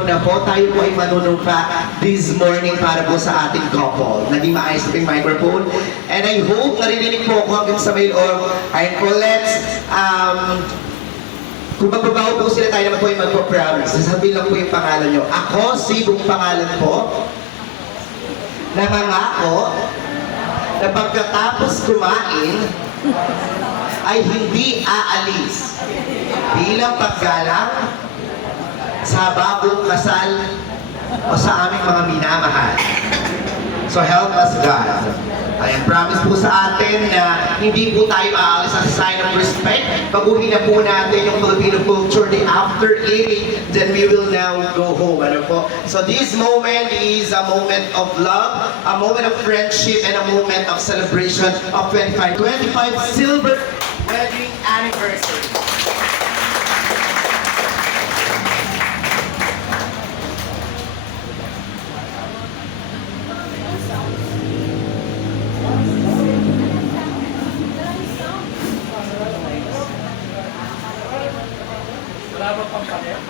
Una po, tayo po ay manunungka this morning para po sa ating couple. Naging maayos po yung microphone. And I hope narinig po ako hanggang sa may loob. Ayun po, kung magbabaho po sila, tayo naman po yung magpo-promise. Sasabihin lang po yung pangalan nyo. Ako, si buong pangalan po, nangangako na pagkatapos kumain, ay hindi aalis bilang paggalang sa bagong kasal o sa aming mga minamahal. So help us God. Ayan, promise po sa atin na hindi po tayo aalis as a sign of respect. Baguhin na po natin yung Filipino culture. The after eating, then we will now go home. Ano po? So this moment is a moment of love, a moment of friendship, and a moment of celebration of 25 silver wedding anniversary. Wala ba pang panel?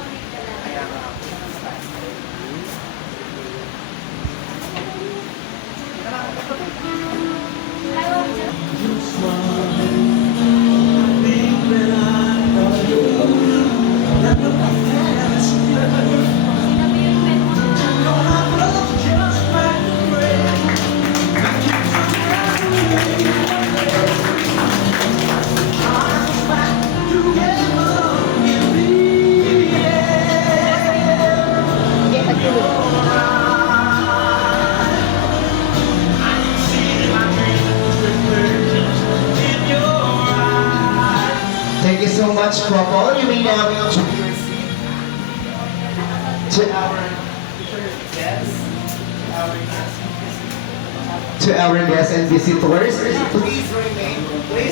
Thank you so much, couple. You may now enjoy your seat. To our guests and visitors, please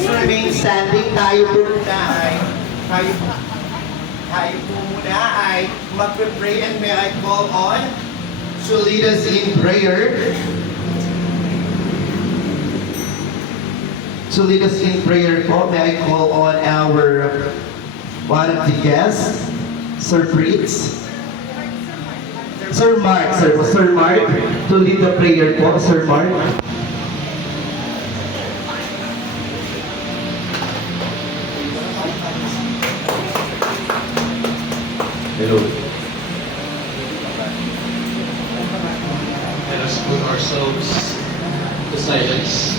remain standing. Tayo po muna ay magpe-pray, and may I call on to lead us in prayer. To lead us in prayer po, may I call on our one of the guests, Sir Fritz. Sir Mark, to lead the prayer po, Sir Mark. Hello. Let us put ourselves to silence,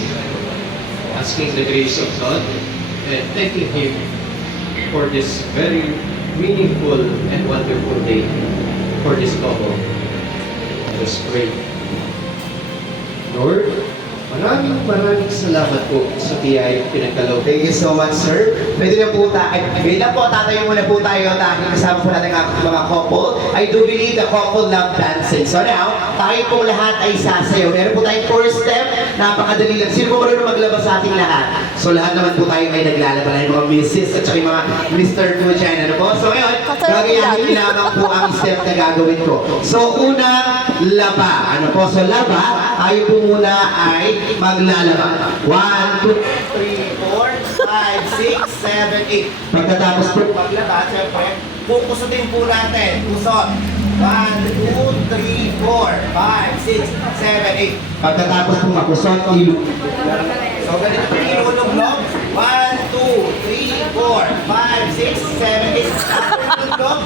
asking the grace of God and thanking Him for this very meaningful and wonderful day for this couple. Let us pray. Lord, maraming salamat po sa biyayang pinagkaloob. Thank you so much, sir. Pwede na po tatayo muna po tayo dahil kasama po natin ang mga couple. I do believe the couple love dancing. So now, tayo po lahat ay sasayaw. Meron po tayong first step, napakadali lang. Sino po marunong maglabas sa ating lahat? So lahat naman po tayo ay naglalaban na yung mga Mrs. at saka yung mga Mr. po dyan. Ano po? So ngayon, gagayahin lamang po ang step na gagawin ko. So una, laba. Ano po? So laba, tayo po muna ay maglalaba. 1, 2, 3, 4, 5, 6, 7, 8. Pagkatapos po maglaba, siyempre, pupusutin po natin. Pusot. 1, 2, 3, 4, 5, 6, 7, 8. Pagkatapos po makusot, ilog. So, ganito po yung ilog-log. 1, 2, 3, 4, 5, 6, 7, 8. After ilog-log,